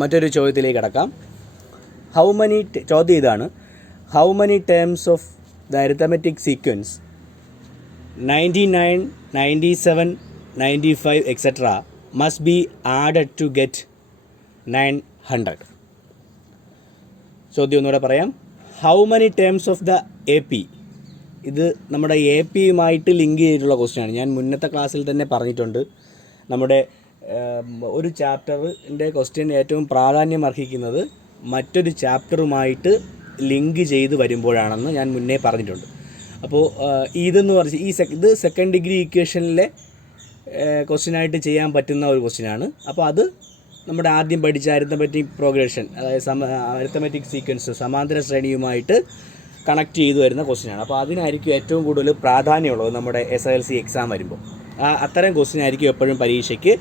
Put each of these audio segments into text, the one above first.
മറ്റൊരു ചോദ്യത്തിലേക്ക് കടക്കാം. ചോദ്യം ഇതാണ്: how many terms of the arithmetic sequence 99, 97, 95 etc. must be added to get 900? ചോദ്യം ഒന്നുകൂടെ പറയാം. How many terms of the A P, ഇത് നമ്മുടെ എ പിയുമായിട്ട് ലിങ്ക് ചെയ്തിട്ടുള്ള ക്വസ്റ്റ്യനാണ്. ഞാൻ മുന്നത്തെ ക്ലാസ്സിൽ തന്നെ പറഞ്ഞിട്ടുണ്ട്, നമ്മുടെ ഒരു ചാപ്റ്ററിൻ്റെ ക്വസ്റ്റ്യൻ ഏറ്റവും പ്രാധാന്യം അർഹിക്കുന്നത് മറ്റൊരു ചാപ്റ്ററുമായിട്ട് ലിങ്ക് ചെയ്ത് വരുമ്പോഴാണെന്ന് ഞാൻ മുന്നേ പറഞ്ഞിട്ടുണ്ട്. അപ്പോൾ ഇതെന്ന് പറഞ്ഞ് ഇത് സെക്കൻഡ് ഡിഗ്രി ഇക്വേഷനിലെ ക്വസ്റ്റ്യനായിട്ട് ചെയ്യാൻ പറ്റുന്ന ഒരു ക്വസ്റ്റ്യനാണ്. അപ്പോൾ അത് നമ്മുടെ ആദ്യം പഠിച്ച അരിത്തമെറ്റിക് പ്രോഗ്രഷൻ, അതായത് അരിത്തമെറ്റിക് സീക്വൻസ് സമാന്തര ശ്രേണിയുമായിട്ട് കണക്ട് ചെയ്തു വരുന്ന ക്വസ്റ്റ്യനാണ്. അപ്പോൾ അതിനായിരിക്കും ഏറ്റവും കൂടുതൽ പ്രാധാന്യമുള്ളത് നമ്മുടെ SSLC എക്സാം വരുമ്പോൾ. അത്തരം ക്വസ്റ്റ്യൻ ആയിരിക്കും എപ്പോഴും പരീക്ഷയ്ക്ക്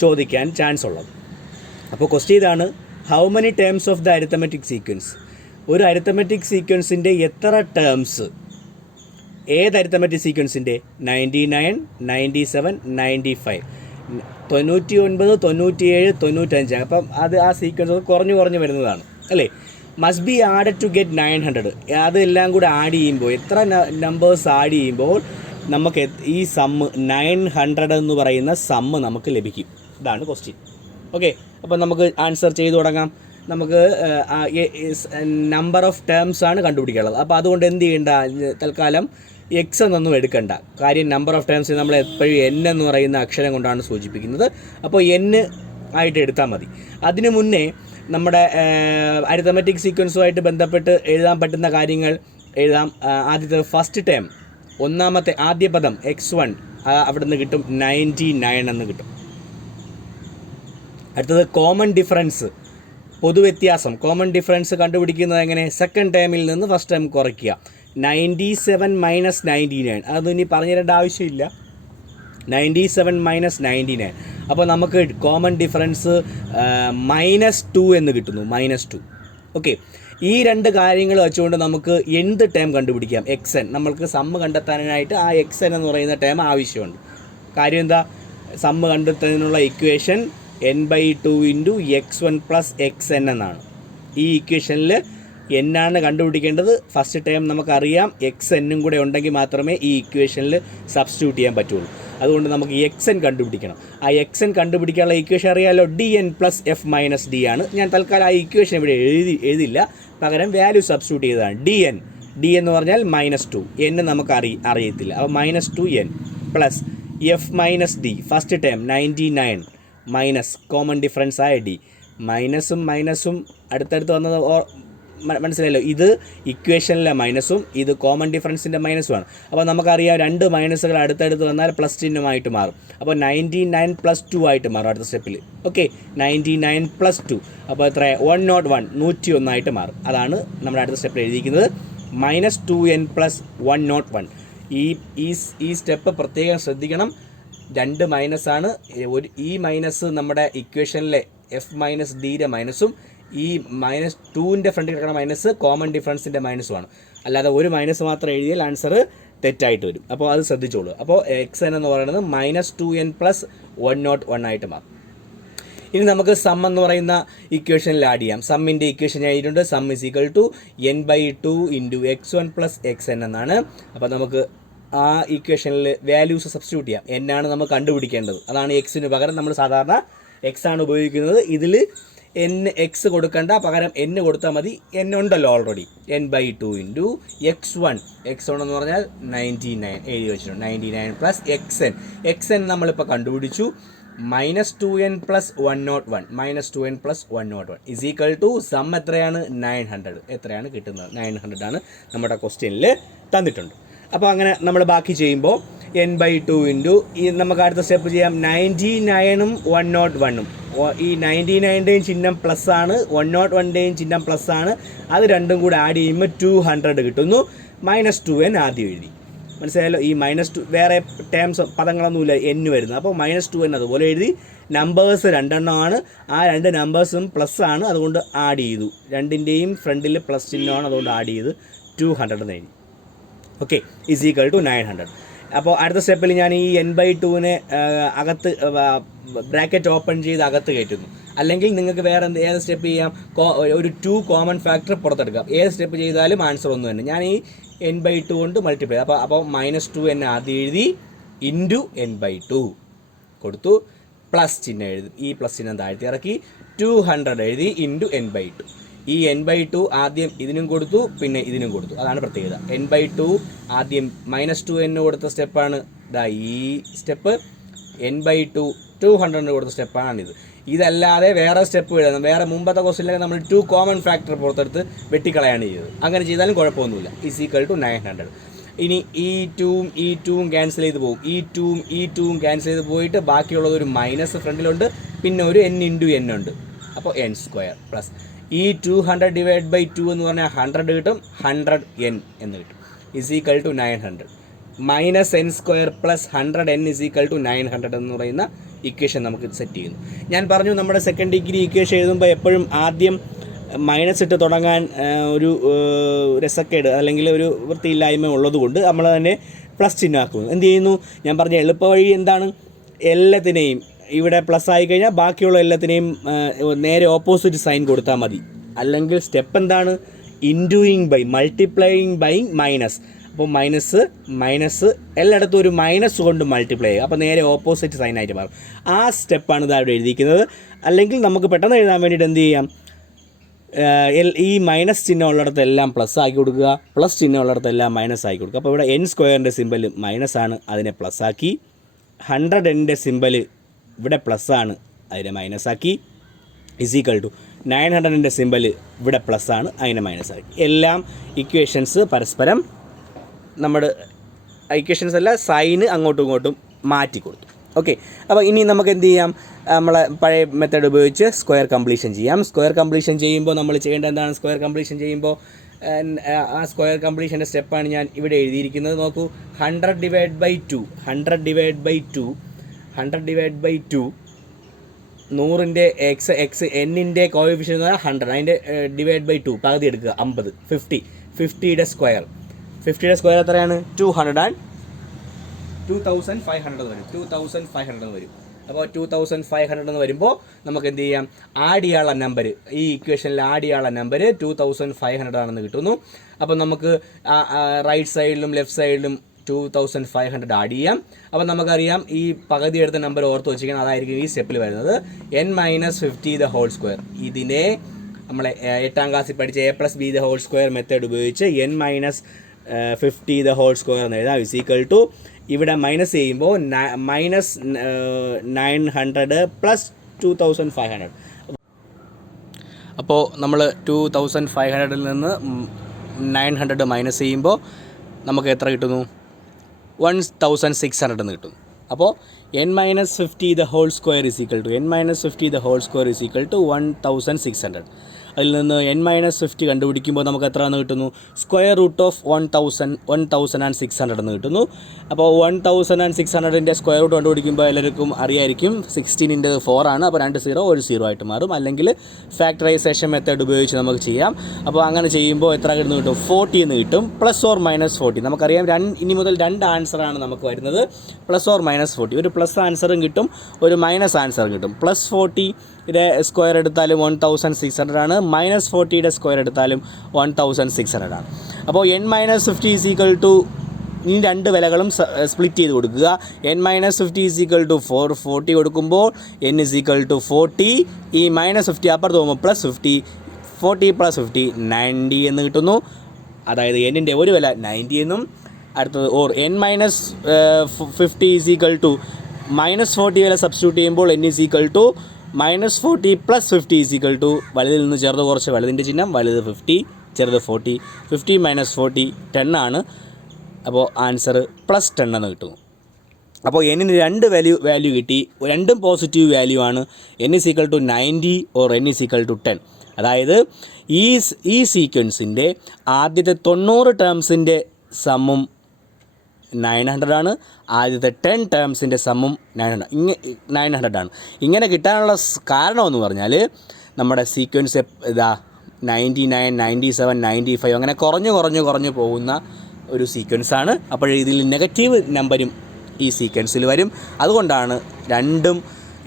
ചോദിക്കാൻ ചാൻസ് ഉള്ളത്. അപ്പോൾ ക്വസ്റ്റ്യൻ ഇതാണ്: how many terms of the arithmetic sequence? ഒരു അരിത്തമെറ്റിക് സീക്വൻസിൻ്റെ എത്ര ടേംസ്? ഏത് അരിത്തമെറ്റിക് സീക്വൻസിൻ്റെ? 99, 97, 95, 99, 97, 95. അപ്പം അത് ആ സീക്വൻസ് കുറഞ്ഞു വരുന്നതാണ് അല്ലേ? Must be added to get 900. അതെല്ലാം കൂടെ ആഡ് ചെയ്യുമ്പോൾ, എത്ര നമ്പേഴ്സ് ആഡ് ചെയ്യുമ്പോൾ നമുക്ക് ഈ സമ്മ് 900 എന്ന് പറയുന്ന സമ്മ് നമുക്ക് ലഭിക്കും? ഇതാണ് ക്വസ്റ്റ്യൻ. ഓക്കെ, അപ്പോൾ നമുക്ക് ആൻസർ ചെയ്തു തുടങ്ങാം. നമുക്ക് നമ്പർ ഓഫ് ടേംസ് ആണ് കണ്ടുപിടിക്കാനുള്ളത്. അപ്പോൾ അതുകൊണ്ട് എന്ത് ചെയ്യേണ്ട, തൽക്കാലം എക്സ് എന്നൊന്നും എടുക്കണ്ട. കാര്യം നമ്പർ ഓഫ് ടേംസ് നമ്മൾ എപ്പോഴും എൻ എന്ന് പറയുന്ന അക്ഷരം കൊണ്ടാണ് സൂചിപ്പിക്കുന്നത്. അപ്പോൾ എൻ ആയിട്ട് എടുത്താൽ മതി. അതിനു മുന്നേ നമ്മുടെ അരിത്തമെറ്റിക് സീക്വൻസുമായിട്ട് ബന്ധപ്പെട്ട് എഴുതാൻ പറ്റുന്ന കാര്യങ്ങൾ എഴുതാം. ആദ്യത്തെ ഫസ്റ്റ് ടേം, ആദ്യ പദം x1, അവിടെ നിന്ന് കിട്ടും 99 എന്ന് കിട്ടും. അടുത്തത് കോമൺ ഡിഫറൻസ്, പൊതുവ്യത്യാസം. കോമൺ ഡിഫറൻസ് കണ്ടുപിടിക്കുന്നത് എങ്ങനെ? സെക്കൻഡ് ടേമിൽ നിന്ന് ഫസ്റ്റ് ടേം കുറയ്ക്കുക. 97 മൈനസ് 99, അതൊന്നും ഇനി പറഞ്ഞു തരേണ്ട ആവശ്യമില്ല. 97 മൈനസ് 99, അപ്പോൾ നമുക്ക് കോമൺ ഡിഫറൻസ് -2 എന്ന് കിട്ടുന്നു. -2. ഓക്കെ, ഈ രണ്ട് കാര്യങ്ങൾ വെച്ചുകൊണ്ട് നമുക്ക് എന്ത് ടേം കണ്ടുപിടിക്കാം? xn. നമ്മൾക്ക് സമ്മ് കണ്ടെത്താനായിട്ട് ആ xn എന്ന് പറയുന്ന ടേം ആവശ്യമുണ്ട്. കാര്യം എന്താ? സമ്മ് കണ്ടെത്തുന്നതിനുള്ള ഇക്വേഷൻ n/2 × x1 + xn എന്നാണ്. ഈ ഇക്വേഷനിൽ n ആണ് കണ്ടുപിടിക്കേണ്ടത്. ഫസ്റ്റ് ടേം നമുക്കറിയാം, xn കൂടെ ഉണ്ടെങ്കിൽ മാത്രമേ ഈ ഇക്വേഷനിൽ സബ്സ്റ്റിറ്റ്യൂട്ട് ചെയ്യാൻ പറ്റുള്ളൂ. അതുകൊണ്ട് നമുക്ക് xn കണ്ടുപിടിക്കണം. ആ xn കണ്ടുപിടിക്കാനുള്ള ഇക്വേഷൻ അറിയാമല്ലോ, dn + f - d ആണ്. ഞാൻ തൽക്കാലം ആ ഇക്വേഷൻ ഇവിടെ എഴുതില്ല, പകരം വാല്യൂ സബ്സ്റ്റിറ്റ്യൂട്ട് ചെയ്തതാണ്. d എന്ന് പറഞ്ഞാൽ -2, n നമുക്ക് അറിയത്തില്ല. അപ്പോൾ -2n + f - d, first term 99 minus common difference ആയ d. മൈനസും അടുത്തടുത്ത് വന്നത് മനസ്സിലായല്ലോ. ഇത് ഇക്വേഷനിലെ മൈനസും ഇത് കോമൺ ഡിഫറൻസിൻ്റെ മൈനസുമാണ്. അപ്പോൾ നമുക്കറിയാം, രണ്ട് മൈനസുകൾ അടുത്തടുത്ത് വന്നാൽ പ്ലസ് ചിഹ്നമായിട്ട് മാറും. അപ്പോൾ 99 + 2 ആയിട്ട് മാറും അടുത്ത സ്റ്റെപ്പിൽ. ഓക്കെ, 99 + 2, അപ്പോൾ എത്ര? 101, 101 ആയിട്ട് മാറും. അതാണ് നമ്മുടെ അടുത്ത സ്റ്റെപ്പിൽ എഴുതിയിരിക്കുന്നത്. -2n + 101. ഈ സ്റ്റെപ്പ് പ്രത്യേകം ശ്രദ്ധിക്കണം. രണ്ട് മൈനസാണ്. ഈ മൈനസ് നമ്മുടെ ഇക്വേഷനിലെ f - d മൈനസും ഈ -2ൻ്റെ ഫ്രണ്ടിൽ കിടക്കുന്ന മൈനസ് കോമൺ ഡിഫറൻസിൻ്റെ മൈനസുമാണ്. അല്ലാതെ ഒരു മൈനസ് മാത്രം എഴുതിയാൽ ആൻസർ തെറ്റായിട്ട് വരും. അപ്പോൾ അത് ശ്രദ്ധിച്ചോളൂ. അപ്പോൾ xn എന്ന് പറയുന്നത് -2n + 101 ആയിട്ട് മാറും. ഇനി നമുക്ക് സം എന്ന് പറയുന്ന ഇക്വേഷനിൽ ആഡ് ചെയ്യാം. സമ്മിൻ്റെ ഇക്വേഷൻ ആയിട്ടുണ്ട്. സം = n/2 × x1 + xn എന്നാണ്. അപ്പോൾ നമുക്ക് ആ ഇക്വേഷനിൽ വാല്യൂസ് സബ്സ്റ്റിറ്റ്യൂട്ട് ചെയ്യാം. n ആണ് നമുക്ക് കണ്ടുപിടിക്കേണ്ടത്. അതാണ് എക്സിന് പകരം നമ്മൾ സാധാരണ x ആണ് ഉപയോഗിക്കുന്നത്. ഇതിൽ x കൊടുക്കേണ്ട, പകരം n കൊടുത്താൽ മതി. n ഉണ്ടല്ലോ ഓൾറെഡി. n/2 × x1 എന്ന് പറഞ്ഞാൽ 99 എഴുതി വെച്ചിട്ടുണ്ട്. 99 + xn നമ്മളിപ്പോൾ കണ്ടുപിടിച്ചു. -2n + 101, -2n + 101 = സം എത്രയാണ്? 900. എത്രയാണ് കിട്ടുന്നത്? 900 ആണ് നമ്മുടെ ക്വസ്റ്റ്യനിൽ തന്നിട്ടുണ്ട്. അപ്പോൾ അങ്ങനെ നമ്മൾ ബാക്കി ചെയ്യുമ്പോൾ n/2 നമുക്ക് അടുത്ത സ്റ്റെപ്പ് ചെയ്യാം. 99ഉം 101ഉം, ഈ 99ൻ്റെയും ചിഹ്നം പ്ലസ് ആണ്, 101ൻ്റെയും ചിഹ്നം പ്ലസ് ആണ്. അത് രണ്ടും കൂടെ ആഡ് ചെയ്യുമ്പോൾ 200 കിട്ടുന്നു. -2n ആദ്യം എഴുതി. മനസ്സിലായല്ലോ? ഈ -2 വേറെ ടേംസ് പദങ്ങളൊന്നുമില്ല, n വരുന്നത്. അപ്പോൾ -2n അതുപോലെ എഴുതി. നമ്പേഴ്സ് രണ്ടെണ്ണമാണ്, ആ രണ്ട് നമ്പേഴ്സും പ്ലസ് ആണ്, അതുകൊണ്ട് ആഡ് ചെയ്തു. രണ്ടിൻ്റെയും ഫ്രണ്ടിൽ പ്ലസ് ചിഹ്നമാണ്, അതുകൊണ്ട് ആഡ് ചെയ്ത് 200 എന്ന് എഴുതി. Okay, is equal to 900. അപ്പോൾ അടുത്ത സ്റ്റെപ്പിൽ ഞാൻ ഈ n/2 അകത്ത് ബ്രാക്കറ്റ് ഓപ്പൺ ചെയ്ത് അകത്ത് കയറ്റുന്നു. അല്ലെങ്കിൽ നിങ്ങൾക്ക് വേറെ ഏത് സ്റ്റെപ്പ് ചെയ്യാം, ഒരു 2 കോമൺ ഫാക്ടർ പുറത്തെടുക്കാം. ഏത് സ്റ്റെപ്പ് ചെയ്താലും ആൻസർ ഒന്ന് തന്നെ. ഞാൻ ഈ n/2 കൊണ്ട് മൾട്ടിപ്ലൈ, അപ്പോൾ -2n ആദ്യം എഴുതി, ഇൻറ്റു n/2 കൊടുത്തു, പ്ലസ് ചിഹ്നം എഴുതി, ഈ പ്ലസ് ചിഹ്നം താഴ്ത്തി ഇറക്കി, 200 എഴുതി, ഇൻറ്റു n/2. ഈ n/2 ആദ്യം ഇതിനും കൊടുത്തു, പിന്നെ ഇതിനും കൊടുത്തു. അതാണ് പ്രത്യേകത. n/2 ആദ്യം -2n കൊടുത്ത സ്റ്റെപ്പാണ് ഈ സ്റ്റെപ്പ്. n/2 200 കൊടുത്ത സ്റ്റെപ്പാണിത്. ഇതല്ലാതെ വേറെ സ്റ്റെപ്പ് എഴുതണം. വേറെ മുമ്പത്തെ ക്വസ്റ്റ്യനിലൊക്കെ നമ്മൾ 2 കോമൺ ഫാക്ടർ പുറത്തെടുത്ത് വെട്ടിക്കളയാണ് ചെയ്തത്. അങ്ങനെ ചെയ്താലും കുഴപ്പമൊന്നുമില്ല. Is equal to 900. ഇനി ഈ 2ഉം ക്യാൻസൽ ചെയ്ത് പോകും. ഈ 2ഉം ക്യാൻസൽ ചെയ്ത് പോയിട്ട് ബാക്കിയുള്ളത് ഒരു മൈനസ് ഫ്രണ്ടിലുണ്ട്, പിന്നെ ഒരു n ഉണ്ട്. അപ്പോൾ n² പ്ലസ് ഈ 200 ഡിവൈഡ് ബൈ 2 എന്ന് പറഞ്ഞാൽ 100 കിട്ടും, 100n എന്ന് കിട്ടും. Is equal to 900. -n² plus 100n is equal to 900 എന്ന് പറയുന്ന ഇക്വേഷൻ നമുക്ക് സെറ്റ് ചെയ്യുന്നു. ഞാൻ പറഞ്ഞു, നമ്മുടെ സെക്കൻഡ് ഡിഗ്രി ഇക്വേഷൻ എഴുതുമ്പോൾ എപ്പോഴും ആദ്യം മൈനസ് ഇട്ട് തുടങ്ങാൻ ഒരു രസക്കേട് അല്ലെങ്കിൽ ഒരു വൃത്തിയില്ലായ്മ ഉള്ളതുകൊണ്ട് നമ്മൾ തന്നെ പ്ലസ് ചിഹ്നമാക്കുന്നു. എന്ത് ചെയ്യുന്നു? ഞാൻ പറഞ്ഞ എളുപ്പ വഴി എന്താണ്? എല്ലാത്തിനെയും ഇവിടെ പ്ലസ് ആയി കഴിഞ്ഞാൽ ബാക്കിയുള്ള എല്ലാത്തിനെയും നേരെ ഓപ്പോസിറ്റ് സൈൻ കൊടുത്താൽ മതി. അല്ലെങ്കിൽ സ്റ്റെപ്പ് എന്താണ്? ഇൻറ്റൂയിങ് ബൈ, മൾട്ടിപ്ലൈയിങ് ബൈ മൈനസ്. അപ്പോൾ മൈനസ് എല്ലായിടത്തും ഒരു മൈനസ് കൊണ്ട് മൾട്ടിപ്ലൈ ചെയ്യുക. അപ്പോൾ നേരെ ഓപ്പോസിറ്റ് സൈൻ ആയിട്ട് മാറും. ആ സ്റ്റെപ്പാണ് ഇതാ ഇവിടെ എഴുതിയിരിക്കുന്നത്. അല്ലെങ്കിൽ നമുക്ക് പെട്ടെന്ന് എഴുതാൻ വേണ്ടിയിട്ട് എന്ത് ചെയ്യാം? ഈ മൈനസ് ചിഹ്നം ഉള്ളിടത്തെല്ലാം പ്ലസ് ആക്കി കൊടുക്കുക, പ്ലസ് ചിഹ്നം ഉള്ളിടത്തെല്ലാം മൈനസ് ആക്കി കൊടുക്കുക. അപ്പോൾ ഇവിടെ n² സിമ്പൽ മൈനസ് ആണ്, അതിനെ പ്ലസ് ആക്കി. 100n സിമ്പൽ ഇവിടെ പ്ലസ് ആണ്, അതിനെ മൈനസ് ആക്കി. ഇസ് ഈക്വൽ ടു 900 സിമ്പൽ ഇവിടെ പ്ലസ് ആണ്, അതിനെ മൈനസ് ആക്കി. എല്ലാം ഇക്വേഷൻസ് പരസ്പരം നമ്മുടെ ഇക്വേഷൻസ് അല്ല, സൈന് അങ്ങോട്ടും ഇങ്ങോട്ടും മാറ്റി കൊടുത്തു. ഓക്കെ, അപ്പോൾ ഇനി നമുക്ക് എന്ത് ചെയ്യാം? നമ്മളെ പഴയ മെത്തേഡ് ഉപയോഗിച്ച് സ്ക്വയർ കംപ്ലീഷൻ ചെയ്യാം. സ്ക്വയർ കംപ്ലീഷൻ ചെയ്യുമ്പോൾ നമ്മൾ ചെയ്യേണ്ടത് എന്താണ്? സ്ക്വയർ കംപ്ലീഷൻ ചെയ്യുമ്പോൾ ആ സ്ക്വയർ കംപ്ലീഷൻ്റെ സ്റ്റെപ്പാണ് ഞാൻ ഇവിടെ എഴുതിയിരിക്കുന്നത്. നോക്കൂ, 100 ഡിവൈഡ് ബൈ 2 100/2 എക്സ് എന്നിൻ്റെ കോഎഫിഷ്യൻ്റ് എന്ന് പറഞ്ഞാൽ 100, അതിൻ്റെ ഡിവൈഡ് ബൈ 2 പകുതി എടുക്കുക, 50, 50യുടെ സ്ക്വയർ എത്രയാണ്? 2500 വരും. 2500 വരും. അപ്പോൾ 2500 എന്ന് വരുമ്പോൾ നമുക്ക് എന്ത് ചെയ്യാം? ആഡ് ചെയ്യാനുള്ള നമ്പർ, ഈ ഇക്വേഷനിൽ ആഡ് ചെയ്യാനുള്ള നമ്പർ 2500 ആണെന്ന് കിട്ടുന്നു. അപ്പോൾ നമുക്ക് റൈറ്റ് സൈഡിലും ലെഫ്റ്റ് സൈഡിലും 2500 ആഡ് ചെയ്യാം. അപ്പോൾ നമുക്കറിയാം ഈ പകുതി എടുത്ത നമ്പർ ഓർത്ത് വെച്ചിരിക്കണം, അതായിരിക്കും ഈ സ്റ്റെപ്പിൽ വരുന്നത്. n-50 ഇതിനെ നമ്മളെ 8ാം ക്ലാസ്സിൽ പഠിച്ച a+b² മെത്തേഡ് ഉപയോഗിച്ച് n-50 എന്ന് എഴുതാം. ഇസ് ഈക്വൽ ടു ഇവിടെ മൈനസ് ചെയ്യുമ്പോൾ -900 പ്ലസ് 2500. അപ്പോൾ നമ്മൾ 2500 നിന്ന് 900 മൈനസ് ചെയ്യുമ്പോൾ നമുക്ക് എത്ര കിട്ടുന്നു? 1600 എന്ന് കിട്ടുന്നു. അപ്പോൾ n-50 is equal to 1600. അതിൽ നിന്ന് n-50 കണ്ടുപിടിക്കുമ്പോൾ നമുക്ക് എത്ര എന്ന് കിട്ടുന്നു? സ്ക്വയർ റൂട്ട് ഓഫ് 1600 എന്ന് കിട്ടുന്നു. അപ്പോൾ 1600ൻ്റെ സ്ക്വയർ റൂട്ട് കണ്ടുപിടിക്കുമ്പോൾ എല്ലാവർക്കും അറിയായിരിക്കും 16 × 4 ആണ്. അപ്പോൾ 2 0 1 0 ആയിട്ട് മാറും. അല്ലെങ്കിൽ ഫാക്ടറൈസേഷൻ മെത്തേഡ് ഉപയോഗിച്ച് നമുക്ക് ചെയ്യാം. അപ്പോൾ അങ്ങനെ ചെയ്യുമ്പോൾ എത്ര കിട്ടുന്നു? കിട്ടും 40 എന്ന് കിട്ടും. +or-40 നമുക്കറിയാം. ഇനി മുതൽ 2 ആൻസറാണ് നമുക്ക് വരുന്നത്, +or-40. ഒരു പ്ലസ് ആൻസറും കിട്ടും, ഒരു മൈനസ് ആൻസറും കിട്ടും. +40യുടെ സ്ക്വയർ എടുത്താലും 1600 ആണ്, -40യുടെ സ്ക്വയർ എടുത്താലും 1600 ആണ്. അപ്പോൾ n-50 ഈസ് ഈക്വൽ ടു, ഈ രണ്ട് വിലകളും സ്പ്ലിറ്റ് ചെയ്ത് കൊടുക്കുക. n-50 ഈസ് ഈക്വൽ ടു 40 കൊടുക്കുമ്പോൾ n ഈസ് ഈക്വൽ ടു 40, ഈ -50 അപ്പുറത്ത് പോകുമ്പോൾ +50, 40 + 50 90 എന്ന് കിട്ടുന്നു. അതായത് n-ൻ്റെ ഒരു വില 90 എന്നും. അടുത്തത് or n-50 is equal to -40 വില സബ്സ്റ്റിറ്റ്യൂട്ട് ചെയ്യുമ്പോൾ n is equal to -40 + 50 is equal to, വലുതിൽ നിന്ന് ചെറുത് കുറച്ച് വലുതിൻ്റെ ചിഹ്നം, വലുത് 50 ചെറുത് 40, 50 - 40 10 ആണ്. അപ്പോൾ ആൻസർ +10 എന്ന് കിട്ടുന്നു. അപ്പോൾ n-ന് 2 വാല്യൂ കിട്ടി, രണ്ടും പോസിറ്റീവ് വാല്യൂ ആണ്. n is equal to 90 or n is equal to 10. അതായത് ഈ സീക്വൻസിൻ്റെ ആദ്യത്തെ 90 ടേംസിൻ്റെ സമ്മും 900 ആണ്, ആദ്യത്തെ 10 ടേംസിൻ്റെ സമ്മും 900 ആണ്. ഇങ്ങനെ കിട്ടാനുള്ള കാരണമെന്ന് പറഞ്ഞാൽ നമ്മുടെ സീക്വൻസ് 99, 97, 95 അങ്ങനെ കുറഞ്ഞു പോകുന്ന ഒരു സീക്വൻസാണ്. അപ്പോൾ ഇതിൽ നെഗറ്റീവ് നമ്പരും ഈ സീക്വൻസിൽ വരും. അതുകൊണ്ടാണ് രണ്ടും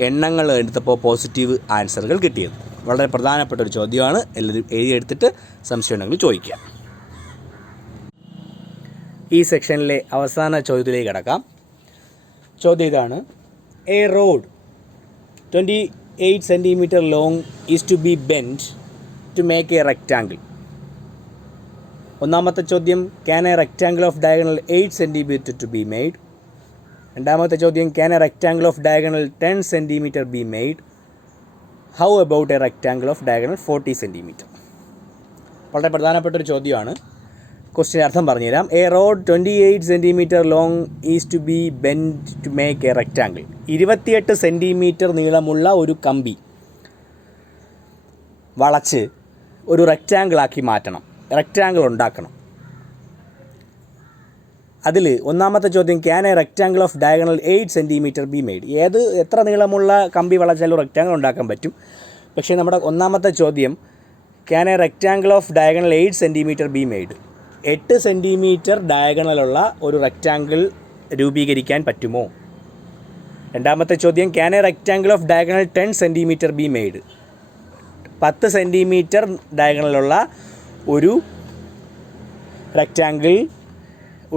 എണ്ണങ്ങൾ എടുത്തപ്പോൾ പോസിറ്റീവ് ആൻസറുകൾ കിട്ടിയത്. വളരെ പ്രധാനപ്പെട്ട ഒരു ചോദ്യമാണ്. എല്ലാവരും എഴുതിയെടുത്തിട്ട് സംശയം ഉണ്ടെങ്കിൽ ചോദിക്കുക. ഈ സെക്ഷനിലെ അവസാന ചോദ്യത്തിലേക്ക് കടക്കാം. ചോദ്യം ഇതാണ്: A rod 28 centimeter long is to be bent to make a rectangle. ഒന്നാമത്തെ ചോദ്യം, can a rectangle of diagonal 8 centimeter to be made? രണ്ടാമത്തെ ചോദ്യം, can a rectangle of diagonal 10 centimeter be made? How about a rectangle of diagonal 40 centimeter? വളരെ പ്രധാനപ്പെട്ടൊരു ചോദ്യമാണ്. Question അർത്ഥം പറഞ്ഞുതരാം. A rod 28 centimeter long is to be bend to make a rectangle. 28 centimetre നീളമുള്ള ഒരു കമ്പി വളച്ച് ഒരു റെക്റ്റാങ്കിളാക്കി മാറ്റണം, റെക്റ്റാങ്കിൾ ഉണ്ടാക്കണം. അതിൽ ഒന്നാമത്തെ ചോദ്യം, can a rectangle of diagonal 8 centimeter be made. എത്ര നീളമുള്ള കമ്പി വളച്ചാലും റെക്റ്റാങ്കിൾ ഉണ്ടാക്കാൻ പറ്റും. പക്ഷേ നമ്മുടെ ഒന്നാമത്തെ ചോദ്യം, can a rectangle of diagonal 8 centimeter be made. 8 centimetre ഡയഗണലുള്ള ഒരു റെക്റ്റാങ്കിൾ രൂപീകരിക്കാൻ പറ്റുമോ? രണ്ടാമത്തെ ചോദ്യം, can a rectangle of diagonal 10 centimeter be made. 10 centimetre ഡയഗണലുള്ള ഒരു റെക്റ്റാങ്കിൾ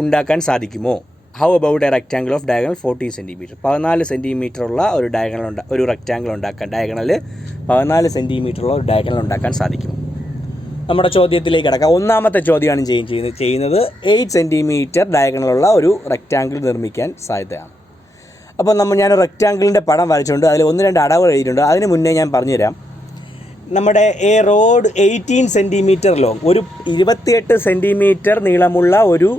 ഉണ്ടാക്കാൻ സാധിക്കുമോ? How about a rectangle of diagonal 40 centimeter. 14 സെൻറ്റിമീറ്ററുള്ള ഒരു റെക്റ്റാങ്കിൾ ഉണ്ടാക്കാൻ, ഡയഗണൽ 14 സെൻറ്റിമീറ്ററുള്ള ഒരു ഡയഗണൽ ഉണ്ടാക്കാൻ സാധിക്കുമോ? നമ്മുടെ ചോദ്യത്തിലേക്ക് കിടക്കാം. ഒന്നാമത്തെ ചോദ്യമാണ് ചെയ്യുന്നത്. 8 centimeter ഡയഗണലുള്ള ഒരു റെക്റ്റാങ്കിൾ നിർമ്മിക്കാൻ സാധ്യതയാണ്. അപ്പോൾ ഞാൻ റെക്റ്റാങ്കിളിൻ്റെ പടം വരച്ചുകൊണ്ട് അതിൽ 1-2 അടവുകൾ എഴുതിയിട്ടുണ്ട്. അതിന് മുന്നേ ഞാൻ പറഞ്ഞുതരാം. നമ്മുടെ എ റോഡ് 18 centimeter ലോങ്, ഒരു 28 സെൻറ്റിമീറ്റർ നീളമുള്ള ഒരു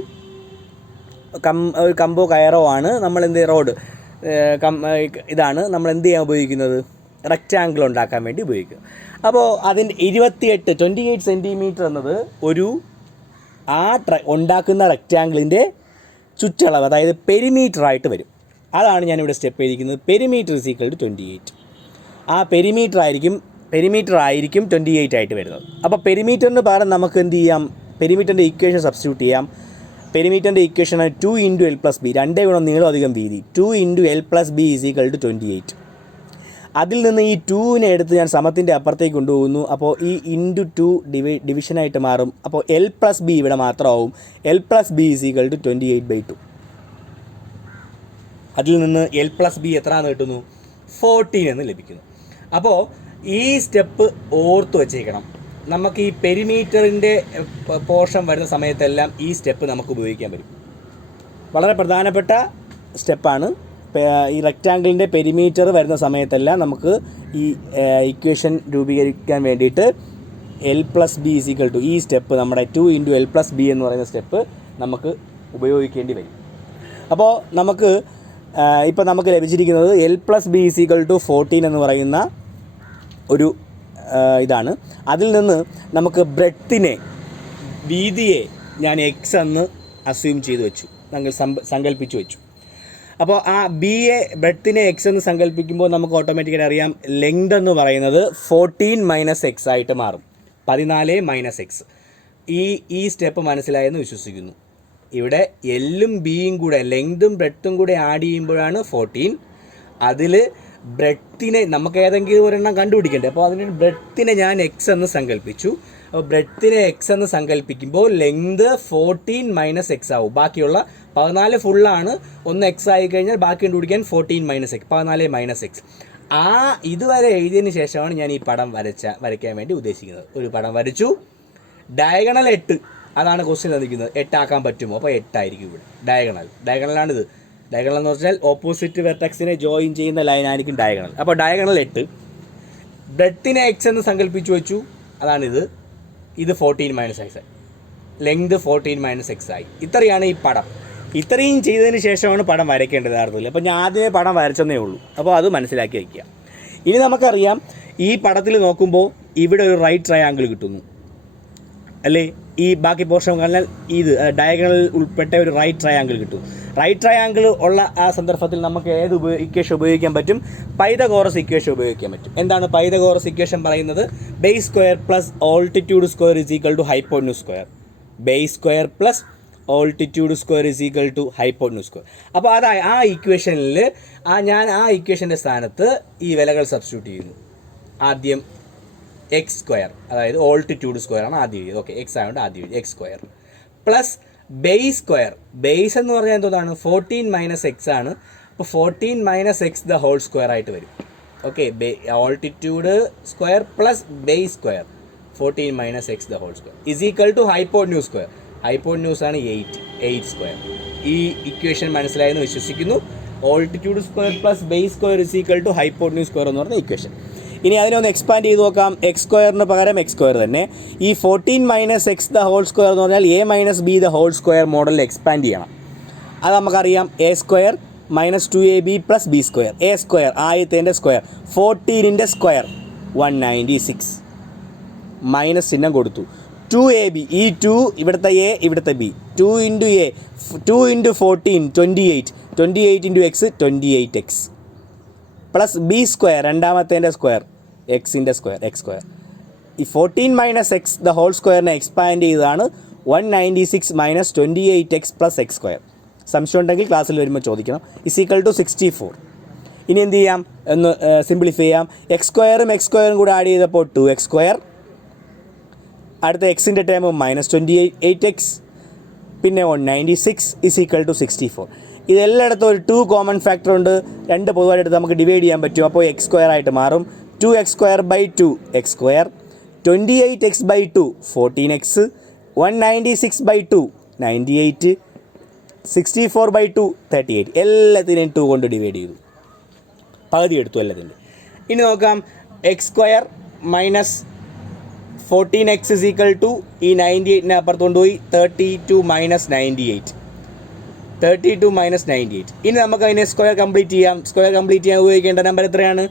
കമ്പോ കയറോ ആണ് നമ്മൾ റോഡ് ഇതാണ് നമ്മൾ എന്ത് ചെയ്യാൻ ഉപയോഗിക്കുന്നത്, റെക്റ്റാങ്കിൾ ഉണ്ടാക്കാൻ വേണ്ടി ഉപയോഗിക്കുക. അപ്പോൾ അതിൻ്റെ 28 സെൻറ്റിമീറ്റർ എന്നത് ഒരു ഉണ്ടാക്കുന്ന റെക്റ്റാങ്കിളിൻ്റെ ചുറ്റളവ്, അതായത് പെരിമീറ്ററായിട്ട് വരും. അതാണ് ഞാനിവിടെ സ്റ്റെപ്പ് എഴുതിക്കുന്നത്. Perimeter is equal to 28. ആ പെരിമീറ്റർ ആയിരിക്കും 28 ആയിട്ട് വരുന്നത്. അപ്പോൾ പെരിമീറ്ററിന് പകരം നമുക്ക് എന്ത് ചെയ്യാം, പെരിമീറ്ററിൻ്റെ ഇക്വേഷൻ സബ്സ്റ്റിറ്റ്യൂട്ട് ചെയ്യാം. പെരിമീറ്ററിൻ്റെ ഇക്വേഷൻ 2 × L + B, 2 ഗുണം നീളം അധികം വീതി, 2 × L + B is equal to 28. അതിൽ നിന്ന് ഈ 2നെ എടുത്ത് ഞാൻ സമത്തിൻ്റെ അപ്പുറത്തേക്ക് കൊണ്ടുപോകുന്നു. അപ്പോൾ ഈ × 2 ഡിവിഷനായിട്ട് മാറും. അപ്പോൾ L + B ഇവിടെ മാത്രമാവും. L + B is equal to 28/2. അതിൽ നിന്ന് L + B എത്രയാണെന്ന് കിട്ടുന്നു? 14 എന്ന് ലഭിക്കുന്നു. അപ്പോൾ ഈ സ്റ്റെപ്പ് ഓർത്ത് വച്ചേക്കണം. നമുക്ക് ഈ പെരിമീറ്ററിൻ്റെ പോർഷൻ വരുന്ന സമയത്തെല്ലാം ഈ സ്റ്റെപ്പ് നമുക്ക് ഉപയോഗിക്കാൻ പറ്റും. വളരെ പ്രധാനപ്പെട്ട സ്റ്റെപ്പാണ്. ഈ റെക്റ്റാങ്കിളിൻ്റെ പെരിമീറ്റർ വരുന്ന സമയത്തെല്ലാം നമുക്ക് ഈ ഇക്വേഷൻ രൂപീകരിക്കാൻ വേണ്ടിയിട്ട് L + B is equal to ഈ സ്റ്റെപ്പ്, നമ്മുടെ 2 × L + B എന്ന് പറയുന്ന സ്റ്റെപ്പ് നമുക്ക് ഉപയോഗിക്കേണ്ടി വരും. അപ്പോൾ ഇപ്പോൾ നമുക്ക് ലഭിച്ചിരിക്കുന്നത് L + B is equal to 14 എന്ന് പറയുന്ന ഒരു ഇതാണ്. അതിൽ നിന്ന് നമുക്ക് വീതിയെ ഞാൻ X എന്ന് അസ്യൂം ചെയ്ത് വെച്ചു, ഞങ്ങൾ സങ്കല്പിച്ചു വെച്ചു. അപ്പോൾ ആ ബ്രെഡ്ത്തിനെ X എന്ന് സങ്കല്പിക്കുമ്പോൾ നമുക്ക് ഓട്ടോമാറ്റിക്കായിട്ട് അറിയാം ലെങ്ത് എന്ന് പറയുന്നത് 14 - X ആയിട്ട് മാറും. 14 - X. ഈ സ്റ്റെപ്പ് മനസ്സിലായെന്ന് വിശ്വസിക്കുന്നു. ഇവിടെ എല്ലും ബിയും കൂടെ, ലെങ്തും ബ്രെഡ്ത്തും കൂടെ ആഡ് ചെയ്യുമ്പോഴാണ് 14. അതിൽ ബ്രെഡ്ത്തിനെ നമുക്ക് ഏതെങ്കിലും ഒരെണ്ണം കണ്ടുപിടിക്കണ്ടേ. അപ്പോൾ അതിന് ബ്രെഡ്ത്തിനെ ഞാൻ X എന്ന് സങ്കല്പിച്ചു. അപ്പോൾ ബ്രെഡ്ത്തിനെ X എന്ന് സങ്കല്പിക്കുമ്പോൾ ലെങ്ത് 14 - X ആവും. ബാക്കിയുള്ള 14 ഫുള്ളാണ്. ഒന്ന് X ആയി കഴിഞ്ഞാൽ ബാക്കി കണ്ടുപിടിക്കാൻ 14 - X, 14 - X. ഇതുവരെ എഴുതിയതിന് ശേഷമാണ് ഞാൻ ഈ പടം വരയ്ക്കാൻ വേണ്ടി ഉദ്ദേശിക്കുന്നത്. ഒരു പടം വരച്ചു. ഡയഗണൽ 8, അതാണ് ക്വസ്റ്റ്യൻ തന്നിരിക്കുന്നത്. 8 ആക്കാൻ പറ്റുമോ? അപ്പോൾ 8 ആയിരിക്കും ഇവിടെ. ഡയഗണലാണിത്. ഡയഗണൽ എന്ന് പറഞ്ഞാൽ ഓപ്പോസിറ്റ് വെർട്ടെക്സിനെ ജോയിൻ ചെയ്യുന്ന ലൈൻ ആയിരിക്കും ഡയഗണൽ. അപ്പോൾ ഡയഗണൽ 8. ബ്രെഡ്ത്തിനെ X എന്ന് സങ്കല്പിച്ചു വെച്ചു, അതാണിത്. ഇത് 14 - X ആയി. ലെങ്ത് 14 - X ആയി. ഇത്രയാണ് ഈ പടം. ഇത്രയും ചെയ്തതിന് ശേഷമാണ് പടം വരയ്ക്കേണ്ടത് യഥാർത്ഥത്തിൽ. അപ്പോൾ ഞാൻ ആദ്യമേ പടം വരച്ചെന്നേ ഉള്ളൂ. അപ്പോൾ അത് മനസ്സിലാക്കി വയ്ക്കുക. ഇനി നമുക്കറിയാം, ഈ പടത്തിൽ നോക്കുമ്പോൾ ഇവിടെ ഒരു റൈറ്റ് ട്രയാങ്കിൾ കിട്ടുന്നു അല്ലേ. ഈ ബാക്കി പോർഷൻ കഴിഞ്ഞാൽ ഇത് ഡയഗണൽ ഉൾപ്പെട്ട ഒരു റൈറ്റ് ട്രയാങ്കിൾ കിട്ടും. റൈറ്റ് ട്രയാങ്കിൾ ഉള്ള ആ സന്ദർഭത്തിൽ നമുക്ക് ഏത് ഇക്വേഷൻ ഉപയോഗിക്കാൻ പറ്റും? പൈതഗോറസ് ഇക്വേഷൻ ഉപയോഗിക്കാൻ പറ്റും. എന്താണ് പൈതഗോറസ് ഇക്വേഷൻ പറയുന്നത്? Base square plus altitude square is equal to hypotenuse square. Base square plus altitude square is equal to hypotenuse square. അപ്പോൾ ആ ഇക്വേഷനിൽ ഞാൻ ആ ഇക്വേഷൻ്റെ സ്ഥാനത്ത് ഈ വിലകൾ സബ്സ്റ്റിറ്റ്യൂട്ട് ചെയ്യുന്നു. ആദ്യം എക്സ് സ്ക്വയർ, അതായത് ഓൾട്ടിറ്റ്യൂഡ് സ്ക്വയർ ആണ് ആദ്യം എഴുതിയത്. ഓക്കെ, എക്സ് ആയതുകൊണ്ട് ആദ്യം എഴുതി x square plus base square. Base എന്ന് പറഞ്ഞാൽ എന്താണ്? 14 മൈനസ് എക്സ് ആണ്. അപ്പോൾ 14 minus X the whole square ആയിട്ട് വരും. Okay, altitude square plus base square 14 minus X the whole square is equal to hypotenuse square. Hypotenuse ആണ് 8 സ്ക്വയർ. ഈ equation മനസ്സിലായെന്ന് വിശ്വസിക്കുന്നു. Altitude square plus base square is equal to hypotenuse square എന്ന് പറഞ്ഞ equation. ഇനി അതിനൊന്ന് എക്സ്പാൻഡ് ചെയ്ത് നോക്കാം. എക്സ് സ്ക്വയറിന് പകരം എക്സ് സ്ക്വയർ തന്നെ. ഈ 14 minus X the whole square എന്ന് പറഞ്ഞാൽ A minus B the whole square മോഡലിൽ എക്സ്പാൻഡ് ചെയ്യണം. അത് നമുക്കറിയാം. A square minus 2ab plus B square. A square ആദ്യത്തെ സ്ക്വയർ 14ൻ്റെ സ്ക്വയർ 196 മൈനസ് ചിഹ്നം കൊടുത്തു. 2ab, ഈ 2 ഇവിടുത്തെ എ ഇവിടുത്തെ B. 2 into A 2 into 14 28 into X 28x plus B square രണ്ടാമത്തേൻ്റെ സ്ക്വയർ എക്സിൻ്റെ സ്ക്വയർ എക്സ് സ്ക്വയർ. ഈ 14 minus X the whole സ്ക്വയറിനെ expand ചെയ്തതാണ് 196 minus 28x plus X square. സംശയം ഉണ്ടെങ്കിൽ ക്ലാസ്സിൽ വരുമ്പോൾ ചോദിക്കണം. Is equal to 64. ഇനി എന്ത് ചെയ്യാം? ഒന്ന് സിംപ്ലിഫൈ ചെയ്യാം. എക്സ് സ്ക്വയറും കൂടെ ആഡ് ചെയ്തപ്പോൾ 2x സ്ക്വയർ. അടുത്ത എക്സിൻ്റെ ടേം മൈനസ് 28x, പിന്നെ 196 ഇസ് ഈക്വൽ ടു 64. ഇതെല്ലായിടത്തും ഒരു 2 കോമൺ ഫാക്ടർ ഉണ്ട്. 2 പൊതുവായിട്ട് എടുത്ത് നമുക്ക് ഡിവൈഡ് ചെയ്യാൻ പറ്റും. അപ്പോൾ എക്സ് സ്ക്വയർ ആയിട്ട് മാറും. 2x square by 2 x square, 28x by 2 14x, 196 by 2 98, 64 by 2 38. എല്ലാത്തിനെയും 2 കൊണ്ട് ഡിവൈഡ് ചെയ്തു. പകുതി എടുത്തു എല്ലാത്തിൻ്റെ. ഇനി നോക്കാം. X square minus 14x is equal to ഈ 98നെ അപ്പുറത്ത് കൊണ്ടുപോയി 32 മൈനസ് 98. ഇനി നമുക്ക് അതിനെ സ്ക്വയർ കംപ്ലീറ്റ് ചെയ്യാം. സ്ക്വയർ കംപ്ലീറ്റ് ചെയ്യാൻ ഉപയോഗിക്കേണ്ട നമ്പർ എത്രയാണ്?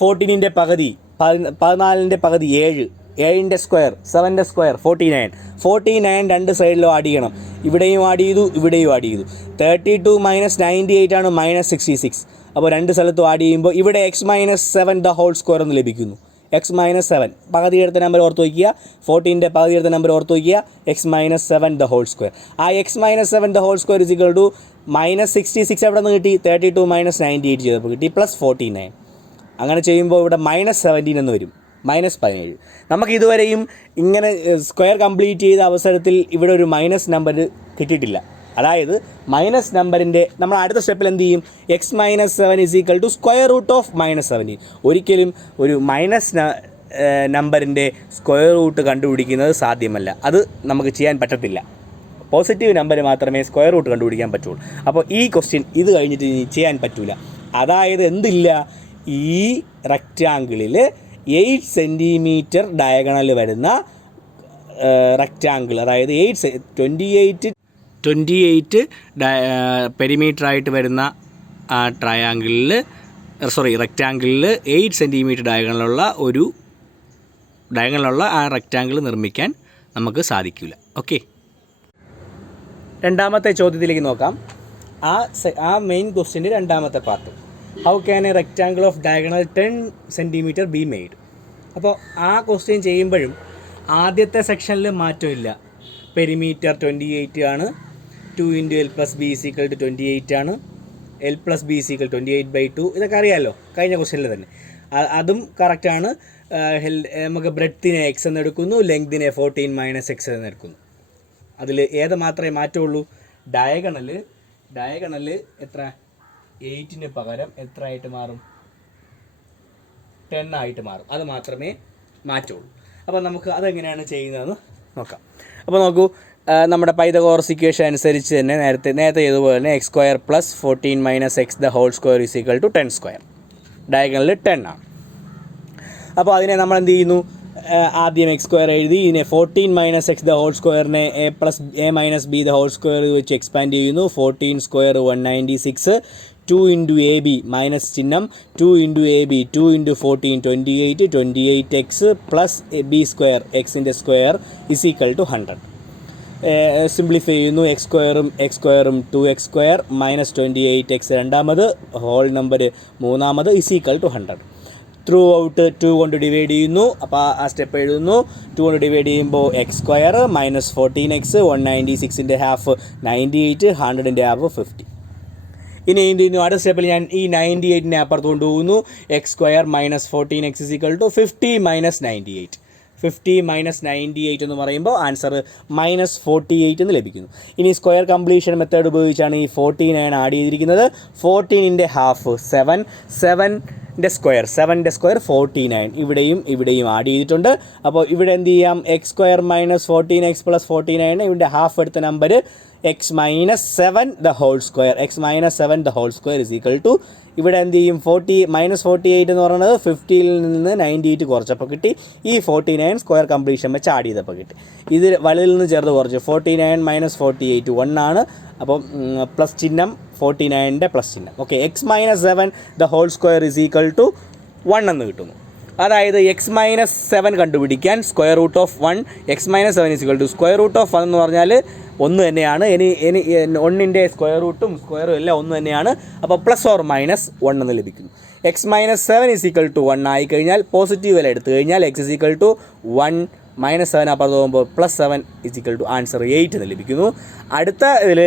14ൻ്റെ പകുതി 14ൻ്റെ പകുതി 7, 7ൻ്റെ സ്ക്വയർ 7ൻ്റെ സ്ക്വയർ 49 രണ്ട് സൈഡിലും ആഡ് ചെയ്യണം. ഇവിടെയും ആഡ് ചെയ്തു, ഇവിടെയും ആഡ് ചെയ്തു. 32 മൈനസ് 98 ആണ് മൈനസ് 66. അപ്പോൾ രണ്ട് സ്ഥലത്തും ആഡ് ചെയ്യുമ്പോൾ ഇവിടെ x minus 7 the whole square എന്ന് ലഭിക്കുന്നു. എക്സ് മൈനസ് 7 പകുതി എടുത്ത നമ്പർ ഓർത്ത് വയ്ക്കുക. 14ൻ്റെ പകുതി എടുത്ത നമ്പർ ഓർത്ത് വയ്ക്കുക. X minus 7 the whole square. ആ X minus 7 the whole square is equal to minus 66 എവിടെ നിന്ന് കിട്ടി? 32 മൈനസ് 98 ചെയ്തപ്പോൾ കിട്ടി പ്ലസ് 49. അങ്ങനെ ചെയ്യുമ്പോൾ ഇവിടെ മൈനസ് 17 എന്ന് വരും, മൈനസ് 17. നമുക്ക് ഇതുവരെയും ഇങ്ങനെ സ്ക്വയർ കംപ്ലീറ്റ് ചെയ്ത അവസരത്തിൽ ഇവിടെ ഒരു മൈനസ് നമ്പർ കിട്ടിയിട്ടില്ല. അതായത് മൈനസ് നമ്പറിൻ്റെ നമ്മൾ അടുത്ത സ്റ്റെപ്പിൽ എന്ത് ചെയ്യും? X minus 7 is equal to square root of minus 17. ഒരിക്കലും ഒരു മൈനസ് നമ്പറിൻ്റെ സ്ക്വയർ റൂട്ട് കണ്ടുപിടിക്കുന്നത് സാധ്യമല്ല. അത് നമുക്ക് ചെയ്യാൻ പറ്റത്തില്ല. പോസിറ്റീവ് നമ്പർ മാത്രമേ സ്ക്വയർ റൂട്ട് കണ്ടുപിടിക്കാൻ പറ്റുള്ളൂ. അപ്പോൾ ഈ ക്വസ്റ്റ്യൻ ഇത് കഴിഞ്ഞിട്ട് ചെയ്യാൻ പറ്റില്ല. അതായത് എന്തില്ല? ഈ റെക്റ്റാങ്കിളിൽ 8 സെൻറ്റിമീറ്റർ ഡയഗണൽ വരുന്ന റെക്റ്റാങ്കിൾ, അതായത് 28 പെരിമീറ്റർ ആയിട്ട് വരുന്ന ആ റെക്റ്റാങ്കിളിൽ 8 സെൻറ്റിമീറ്റർ ഡയഗണലുള്ള ആ റെക്റ്റാങ്കിൾ നിർമ്മിക്കാൻ നമുക്ക് സാധിക്കില്ല. ഓക്കെ, രണ്ടാമത്തെ ചോദ്യത്തിലേക്ക് നോക്കാം. ആ മെയിൻ ക്വസ്റ്റ്യൻ്റെ രണ്ടാമത്തെ part. How can a rectangle of diagonal 10 centimetre be made? അപ്പോൾ ആ ക്വസ്റ്റ്യൻ ചെയ്യുമ്പോഴും ആദ്യത്തെ സെക്ഷനിൽ മാറ്റമില്ല. പെരിമീറ്റർ 28 ആണ്. 2 into l plus b is equal to 28 ആണ്. L plus b is equal 28/2. ഇതൊക്കെ അറിയാമല്ലോ, കഴിഞ്ഞ ക്വസ്റ്റ്യനിൽ തന്നെ. അതും കറക്റ്റാണ്. നമുക്ക് ബ്രെഡ്ത്തിനെ എക്സ് എന്ന് എടുക്കുന്നു, ലെങ്തിനെ 14 മൈനസ് എക്സ് എന്ന് എടുക്കുന്നു. അതിൽ ഏത് മാത്രമേ മാറ്റമുള്ളൂ? ഡയഗണൽ എത്ര? 8ന് പകരം എത്ര ആയിട്ട് മാറും? 10 ആയിട്ട് മാറും. അത് മാത്രമേ മാറ്റമുള്ളൂ. അപ്പോൾ നമുക്ക് അതെങ്ങനെയാണ് ചെയ്യുന്നതെന്ന് നോക്കാം. അപ്പോൾ നോക്കൂ, നമ്മുടെ പൈതഗോറസ് ഇക്വേഷൻ അനുസരിച്ച് തന്നെ നേരത്തെ ചെയ്തതുപോലെ തന്നെ X square plus 14 minus X the whole square is equal to 10 square. ഡയഗണലിൽ 10 ആണ്. അപ്പോൾ അതിനെ നമ്മൾ എന്ത് ചെയ്യുന്നു? ആദ്യം എക്സ് സ്ക്വയർ എഴുതി. ഇതിനെ 14 മൈനസ് എക്സ് ദ ഹോൾ സ്ക്വയറിനെ A minus B the whole square വെച്ച് എക്സ്പാൻഡ് ചെയ്യുന്നു. 14 square 196, 2 into A B minus ചിഹ്നം, 2 into A B 2 into 14 28x plus B square എക്സിൻ്റെ square is equal to 100. Simplify ചെയ്യുന്നു. X സ്ക്വയറും 2x square minus 28x രണ്ടാമത്, whole number മൂന്നാമത് is equal to 100. Throughout 2 കൊണ്ട് divide ചെയ്യുന്നു. അപ്പോൾ ആ സ്റ്റെപ്പ് എഴുതുന്നു. 2 കൊണ്ട് ഡിവൈഡ് ചെയ്യുമ്പോൾ x² മൈനസ് 14x 196ൻ്റെ ഹാഫ് 98 100ൻ്റെ ഹാഫ് 50. ഇനി അടുത്ത സ്റ്റെപ്പിൽ ഞാൻ ഈ 98നെ അപ്പുറത്ത് കൊണ്ടുപോകുന്നു. x² minus 14x = 50 minus 98. 50 minus 98 എന്ന് പറയുമ്പോൾ ആൻസർ -48 എന്ന് ലഭിക്കുന്നു. ഇനി സ്ക്വയർ കംപ്ലീഷൻ മെത്തേഡ് ഉപയോഗിച്ചാണ് ഈ 49 ആഡ് ചെയ്തിരിക്കുന്നത്. 14ൻ്റെ ഹാഫ് 7, 7ൻ്റെ സ്ക്വയർ 49. ഇവിടെയും ആഡ് ചെയ്തിട്ടുണ്ട്. അപ്പോൾ ഇവിടെ എന്ത് ചെയ്യാം, x² മൈനസ് 14x പ്ലസ് 49 ഇവിടെ ഹാഫ് എടുത്ത number x minus 7 the whole square. x minus 7 the whole square = ഇവിടെ എന്ത് ചെയ്യും, -48 എന്ന് പറയുന്നത് 50ൽ നിന്ന് 98 കുറച്ചപ്പോൾ കിട്ടി. ഈ 49 സ്ക്വയർ കംപ്ലീഷൻ വെച്ച് ആഡ് ചെയ്തപ്പോൾ കിട്ടി. ഇത് വലുതിൽ നിന്ന് ചെറുത് കുറച്ച് 49 മൈനസ് 48 1 ആണ്. അപ്പം പ്ലസ് ചിഹ്നം 49ൻ്റെ പ്ലസ് ചിഹ്നം. Okay, x minus 7 the whole square = 1 എന്ന് കിട്ടുന്നു. അതായത് x മൈനസ് 7 കണ്ടുപിടിക്കാൻ square root of 1, x minus 7 = square root of 1 എന്ന് പറഞ്ഞാൽ ഒന്ന് തന്നെയാണ്. ഇനി 1ൻ്റെ സ്ക്വയർ റൂട്ടും സ്ക്വയറും എല്ലാം ഒന്ന് തന്നെയാണ്. അപ്പോൾ പ്ലസ് ഓർ മൈനസ് 1 എന്ന് ലഭിക്കുന്നു. x മൈനസ് 7 = 1 ആയിക്കഴിഞ്ഞാൽ പോസിറ്റീവ് വില എടുത്തു കഴിഞ്ഞാൽ x = 1 മൈനസ് 7 അപ്പുറത്ത് പോകുമ്പോൾ പ്ലസ് 7 = ആൻസർ 8 എന്ന് ലഭിക്കുന്നു. അടുത്ത ഇതിൽ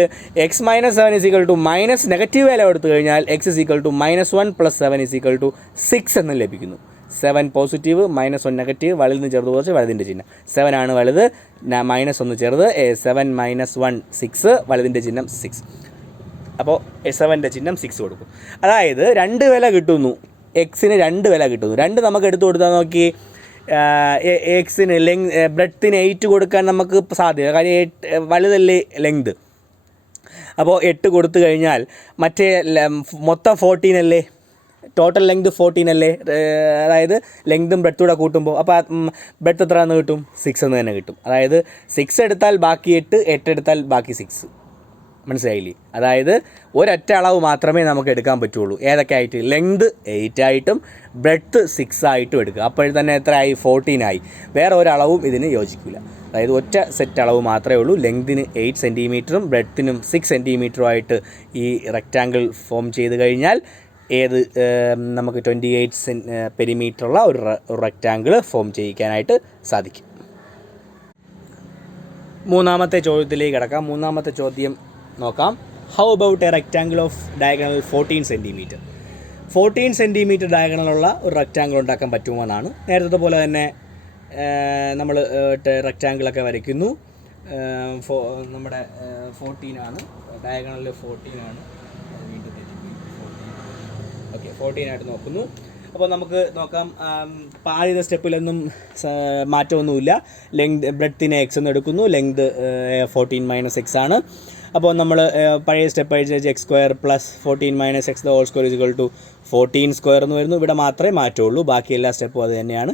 x മൈനസ് 7 = മൈനസ് നെഗറ്റീവ് വില എടുത്തു കഴിഞ്ഞാൽ x = -1 പ്ലസ് 7 = 6 എന്ന് ലഭിക്കുന്നു. 7 പോസിറ്റീവ്, -1 നെഗറ്റീവ്, വലുതിൽ നിന്ന് ചെറുത് കുറച്ച് വലുതിൻ്റെ ചിഹ്നം 7 ആണ് വലുത്, -1 ചെറുത്. 7 മൈനസ് 1 6, വലുതിൻ്റെ ചിഹ്നം 6. അപ്പോൾ 7ൻ്റെ ചിഹ്നം 6 കൊടുക്കും. അതായത് 2 വില കിട്ടുന്നു, എക്സിന് 2 വില കിട്ടുന്നു. 2 നമുക്ക് എടുത്തു കൊടുത്താൽ നോക്കി, എക്സിന് ബ്രെഡ്ത്തിന് 8 കൊടുക്കാൻ നമുക്ക് സാധ്യത, കാര്യം വലുതല്ലേ ലെങ്ത്. അപ്പോൾ 8 കൊടുത്തു കഴിഞ്ഞാൽ മറ്റേ മൊത്തം 14 അല്ലേ, ടോട്ടൽ ലെങ്ത് 14 അല്ലേ, അതായത് ലെങ്തും ബ്രെഡ്ത്തൂടെ കൂട്ടുമ്പോൾ അപ്പോൾ ബ്രെഡ്ത്ത് എത്ര എന്ന് കിട്ടും, 6 എന്ന് തന്നെ കിട്ടും. അതായത് 6 എടുത്താൽ ബാക്കി 8, 8 എടുത്താൽ ബാക്കി 6. മനസ്സിലായില്ലേ? അതായത് ഒരൊറ്റ അളവ് മാത്രമേ നമുക്ക് എടുക്കാൻ പറ്റുള്ളൂ. ഏതൊക്കെ ആയിട്ട്, ലെങ്ത് 8 ആയിട്ടും ബ്രെഡ്ത്ത് 6 ആയിട്ടും എടുക്കുക. അപ്പോഴും തന്നെ എത്രയായി, 14 ആയി. വേറെ ഒരളവും ഇതിന് യോജിക്കില്ല. അതായത് ഒറ്റ സെറ്റ് അളവ് മാത്രമേ ഉള്ളൂ. ലെങ്തിന് 8 സെൻറ്റിമീറ്ററും ബ്രെഡ്ത്തിനും 6 സെൻറ്റിമീറ്ററും ആയിട്ട് ഈ റെക്റ്റാങ്കിൾ ഫോം ചെയ്ത് കഴിഞ്ഞാൽ നമുക്ക് 28 പെരിമീറ്ററുള്ള ഒരു റെക്റ്റാങ്കിൾ ഫോം ചെയ്യിക്കാനായിട്ട് സാധിക്കും. മൂന്നാമത്തെ ചോദ്യത്തിലേക്ക് കിടക്കാം. മൂന്നാമത്തെ ചോദ്യം നോക്കാം. How about a rectangle of diagonal 14 centimetre. 14 centimetre ഡയഗണലുള്ള ഒരു റെക്റ്റാങ്കിൾ ഉണ്ടാക്കാൻ പറ്റുമെന്നാണ്. നേരത്തെ പോലെ തന്നെ നമ്മൾ റെക്റ്റാങ്കിളൊക്കെ വരയ്ക്കുന്നു. നമ്മുടെ 14 ആണ്, ഡയഗണലിൽ 14 ആണ്. വീണ്ടും 14 ആയിട്ട് നോക്കുന്നു. അപ്പോൾ നമുക്ക് നോക്കാം. ആദ്യത്തെ സ്റ്റെപ്പിലൊന്നും മാറ്റമൊന്നുമില്ല. ലെങ്ത് ബ്രെഡ്ത്തിനെ x എന്ന് എടുക്കുന്നു, ലെങ്ത് 14 - x ആണ്. അപ്പോൾ നമ്മൾ പഴയ സ്റ്റെപ്പ് അനുസരിച്ച് x² plus 14 - x the whole square = 14² എന്ന് വരുന്നു. ഇവിടെ മാത്രമേ മാറ്റമുള്ളൂ, ബാക്കി എല്ലാ സ്റ്റെപ്പും അത് തന്നെയാണ്.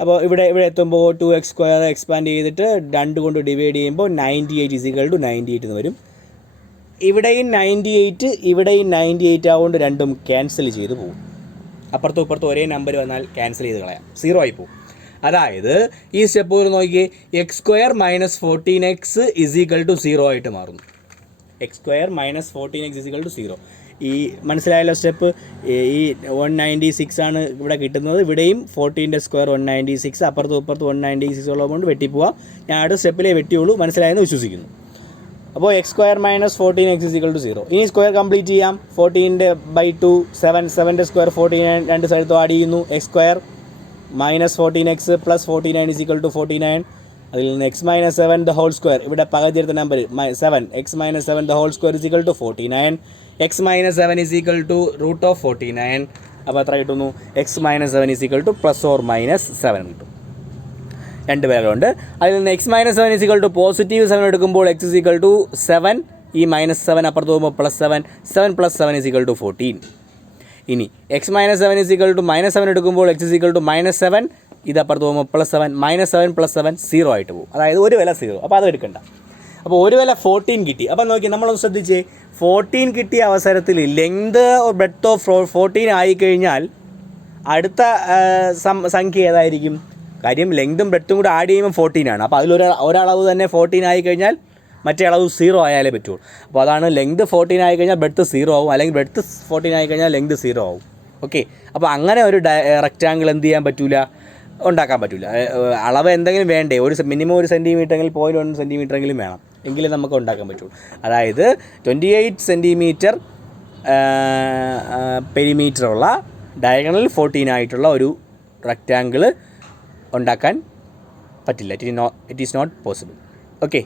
അപ്പോൾ ഇവിടെ എത്തുമ്പോൾ 2x² എക്സ്പാൻഡ് ചെയ്തിട്ട് 2 കൊണ്ട് ഡിവൈഡ് ചെയ്യുമ്പോൾ 98 = 98 എന്ന് വരും. ഇവിടെയും 98, ഇവിടെയും 98 ആവുകൊണ്ട് രണ്ടും ക്യാൻസൽ ചെയ്ത് പോകും. അപ്പുറത്തും ഇപ്പുറത്തും ഒരേ നമ്പർ വന്നാൽ ക്യാൻസൽ ചെയ്ത് കളയാം, 0 ആയി പോകും. അതായത് ഈ സ്റ്റെപ്പ് നോക്കിയേ, x² മൈനസ് 14x = 0 ആയിട്ട് മാറുന്നു. x² minus 14x = 0. ഈ മനസ്സിലായല്ലോ സ്റ്റെപ്പ്. ഈ 196 ആണ് ഇവിടെ കിട്ടുന്നത്. ഇവിടെയും 14ൻ്റെ സ്ക്വയർ 196, അപ്പുറത്തും ഇപ്പുറത്തും 196 ഉള്ളതുകൊണ്ട് വെട്ടിപ്പോവാം. ഞാൻ അടുത്ത സ്റ്റെപ്പിലേ വെട്ടിയുള്ളൂ, മനസ്സിലായെന്ന് വിശ്വസിക്കുന്നു. അപ്പോൾ x² മൈനസ് 14x = 0. ഇനി സ്ക്വയർ കംപ്ലീറ്റ് ചെയ്യാം. 14/2 7, 7ൻ്റെ സ്ക്വയർ 49, രണ്ട് സൈഡത്തും ആഡ് ചെയ്യുന്നു. x² minus 14x plus 49 = 49. അതിൽ നിന്ന് x minus 7 the whole square, ഇവിടെ പകുതി എടുത്ത number 7, x minus 7 the whole square = 49. x minus 7 = √49. അപ്പോൾ എത്ര കിട്ടുന്നു, x minus 7 = plus or minus 7 കിട്ടും. 2 പേരുണ്ട്. അതിൽ നിന്ന് x മൈനസ് 7 പോസിറ്റീവ് 7 എടുക്കുമ്പോൾ x = 7, ഈ -7 അപ്പുറത്ത് പോകുമ്പോൾ +7, 7 + 7 = 14. ഇനി x മൈനസ് 7 -7 എടുക്കുമ്പോൾ x = -7, ഇത് അപ്പുറത്ത് പോകുമ്പോൾ +7, -7 + 7 0 ആയിട്ട് പോകും. അതായത് ഒരു വില 0. അപ്പോൾ അത് എടുക്കണ്ട. അപ്പോൾ ഒരു വില 14 കിട്ടി. അപ്പോൾ നോക്കി, നമ്മളൊന്ന് ശ്രദ്ധിച്ചേ, 14 കിട്ടിയ അവസരത്തിൽ ലെങ്ത് ബ്രെഡ്ത്ത് ഓഫ് 14 ആയിക്കഴിഞ്ഞാൽ അടുത്ത സംഖ്യ ഏതായിരിക്കും? കാര്യം ലെങ്തും ബ്രെഡ്ത്തും കൂടെ ആഡ് ചെയ്യുമ്പോൾ 14 ആണ്. അപ്പോൾ ഒരളവ് തന്നെ 14 ആയിക്കഴിഞ്ഞാൽ മറ്റേ അളവ് 0 ആയാലേ പറ്റുള്ളൂ. അപ്പോൾ അതാണ് ലെങ്ത് 14 ആയിക്കഴിഞ്ഞാൽ ബ്രെഡ്ത്ത് 0 ആവും, അല്ലെങ്കിൽ ബ്രെഡ്ത്ത് 14 ആയിക്കഴിഞ്ഞാൽ ലെങ്ത് 0 ആവും. ഓക്കെ, അപ്പോൾ അങ്ങനെ ഒരു റെക്റ്റാങ്കിൾ എന്ത് ചെയ്യാൻ പറ്റില്ല, ഉണ്ടാക്കാൻ പറ്റില്ല. അളവ് എന്തെങ്കിലും വേണ്ടേ, മിനിമം 1 സെൻറ്റിമീറ്റർ 0.1 സെൻറ്റിമീറ്റർ എങ്കിലും വേണം, എങ്കിലേ നമുക്ക് ഉണ്ടാക്കാൻ പറ്റുള്ളൂ. അതായത് 28 സെൻറ്റിമീറ്റർ പെരിമീറ്ററുള്ള ഡയഗണൽ 14 ആയിട്ടുള്ള ഒരു റെക്റ്റാങ്കിൾ ഉണ്ടാക്കാൻ പറ്റില്ല. It is not possible. Okay.